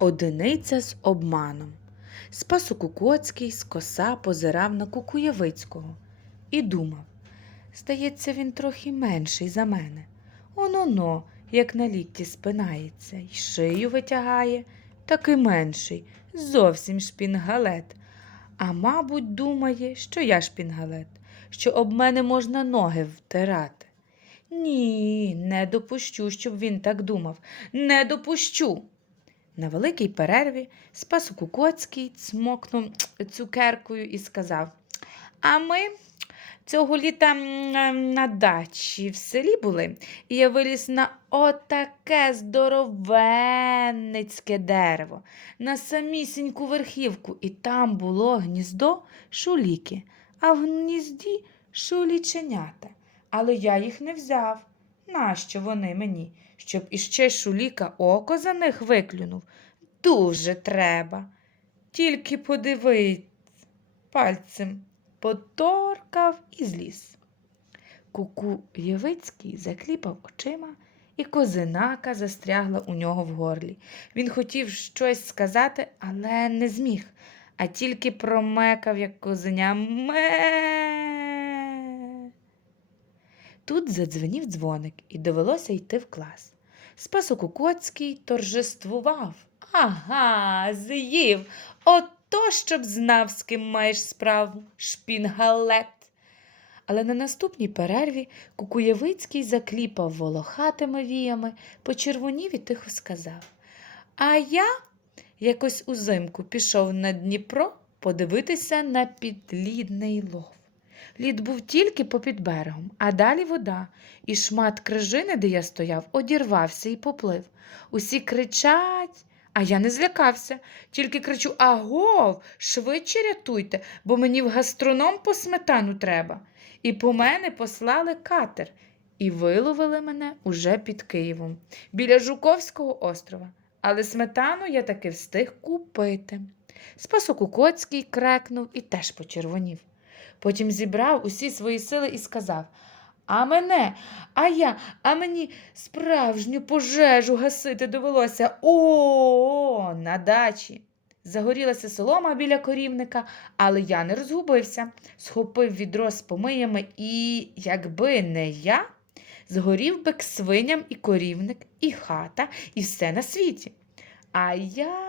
Одиниця з обманом. Спасо Кукоцький з коса позирав на Кукуєвицького і думав, здається, він трохи менший за мене. Оно-но, як на лікті спинається, й шию витягає, такий менший, зовсім шпінгалет. А мабуть, думає, що я шпінгалет, що об мене можна ноги втирати. Ні, не допущу, щоб він так думав. Не допущу. На великій перерві Спасо Кукоцький цмокнув цукеркою і сказав: А ми цього літа на дачі в селі були, і я виліз на отаке здоровенницьке дерево, на самісіньку верхівку, і там було гніздо шуліки, а в гнізді шуліченята. Але я їх не взяв. Нащо вони мені? Щоб іще шуліка око за них виклюнув? Дуже треба. Тільки подивись пальцем поторкав і зліз. Куку Євицький закліпав очима, і козинака застрягла у нього в горлі. Він хотів щось сказати, але не зміг, а тільки промекав, як козеня ме. Тут задзвенів дзвоник, і довелося йти в клас. Спасо Кукоцький торжествував. Ага, з'їв. Ото щоб знав, з ким маєш справу, шпінгалет. Але на наступній перерві Кукуєвицький закліпав волохатими віями, почервонів і тихо сказав. А я якось узимку пішов на Дніпро подивитися на підлідний лов. Лід був тільки попід берегом, а далі вода, і шмат крижини, де я стояв, одірвався і поплив. Усі кричать, а я не злякався, тільки кричу Агов, швидше рятуйте, бо мені в гастроном по сметану треба. І по мене послали катер і виловили мене уже під Києвом, біля Жуковського острова. Але сметану я таки встиг купити. Спасо Кукоцький крекнув і теж почервонів. Потім зібрав усі свої сили і сказав А мене, а я, а мені справжню пожежу гасити довелося. О, на дачі. Загорілася солома біля корівника, але я не розгубився, схопив відро з помиями і, якби не я, згорів би к свиням і корівник, і хата, і все на світі. А я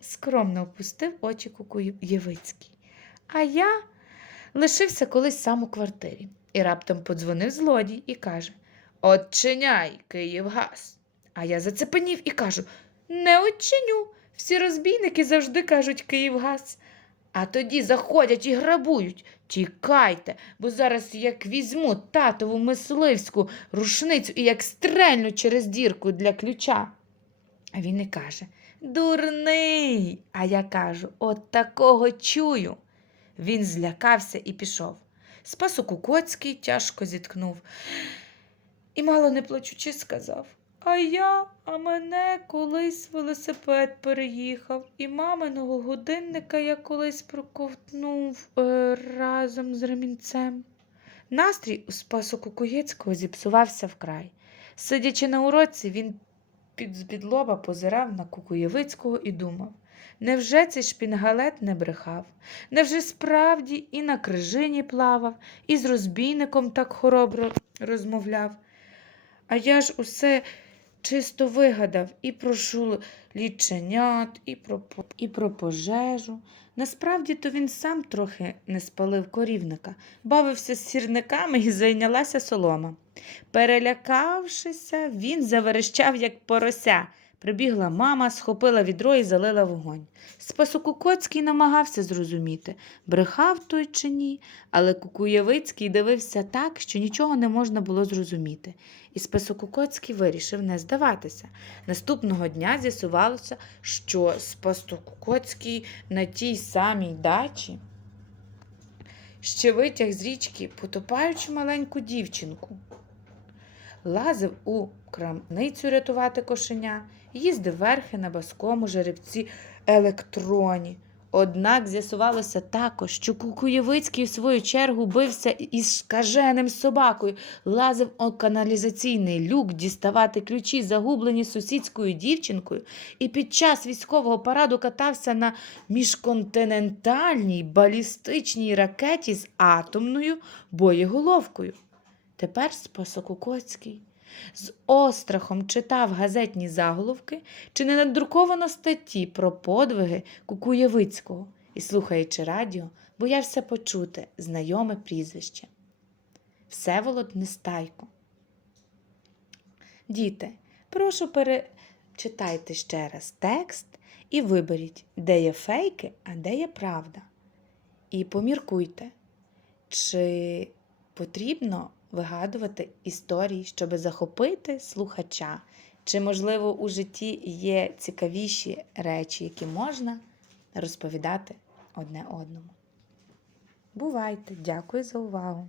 скромно опустив очі Кукуєвицький. А я лишився колись сам у квартирі. І раптом подзвонив злодій і каже Отчиняй, Київгаз. А я зацепенів і кажу Не отчиню. Всі розбійники завжди кажуть Київгаз. А тоді заходять і грабують. Тікайте, бо зараз як візьму татову мисливську рушницю і як стрельну через дірку для ключа. А він і каже Дурний. А я кажу, от такого чую. Він злякався і пішов. Спасо Кукоцький тяжко зіткнув і, мало не плачучи, сказав А я, а мене колись велосипед переїхав, і маминого годинника я колись проковтнув е, разом з ремінцем. Настрій у Спасу Кукуєцького зіпсувався вкрай. Сидячи на уроці, він під лоба позирав на Кукуєвицького і думав Невже цей шпінгалет не брехав? Невже справді і на крижині плавав, і з розбійником так хоробро розмовляв? А я ж усе чисто вигадав і про ліченят, і про, і про пожежу. Насправді то він сам трохи не спалив корівника, бавився з сірниками і зайнялася солома. Перелякавшися, він заверещав, як порося. Прибігла мама, схопила відро і залила вогонь. Спасо Кукоцький намагався зрозуміти, брехав той чи ні, але Кукуєвицький дивився так, що нічого не можна було зрозуміти. І Спасо Кукоцький вирішив не здаватися. Наступного дня з'ясувалося, що Спасо Кукоцький на тій самій дачі ще витяг з річки, потопаючи маленьку дівчинку. Лазив у крамницю рятувати кошеня, їздив верхи на баскому жеребці електроні. Однак з'ясувалося також, що Кукуєвицький в свою чергу бився із скаженим собакою, лазив у каналізаційний люк діставати ключі, загублені сусідською дівчинкою, і під час військового параду катався на міжконтинентальній балістичній ракеті з атомною боєголовкою. Тепер Спасокукоцький з острахом читав газетні заголовки чи не надруковано статті про подвиги Кукуєвицького і, слухаючи радіо, боявся почути знайоме прізвище. Всеволод Нестайко. Діти, прошу перечитайте ще раз текст і виберіть, де є фейки, а де є правда. І поміркуйте, чи потрібно вигадувати історії, щоб захопити слухача, чи, можливо, у житті є цікавіші речі, які можна розповідати одне одному. Бувайте! Дякую за увагу!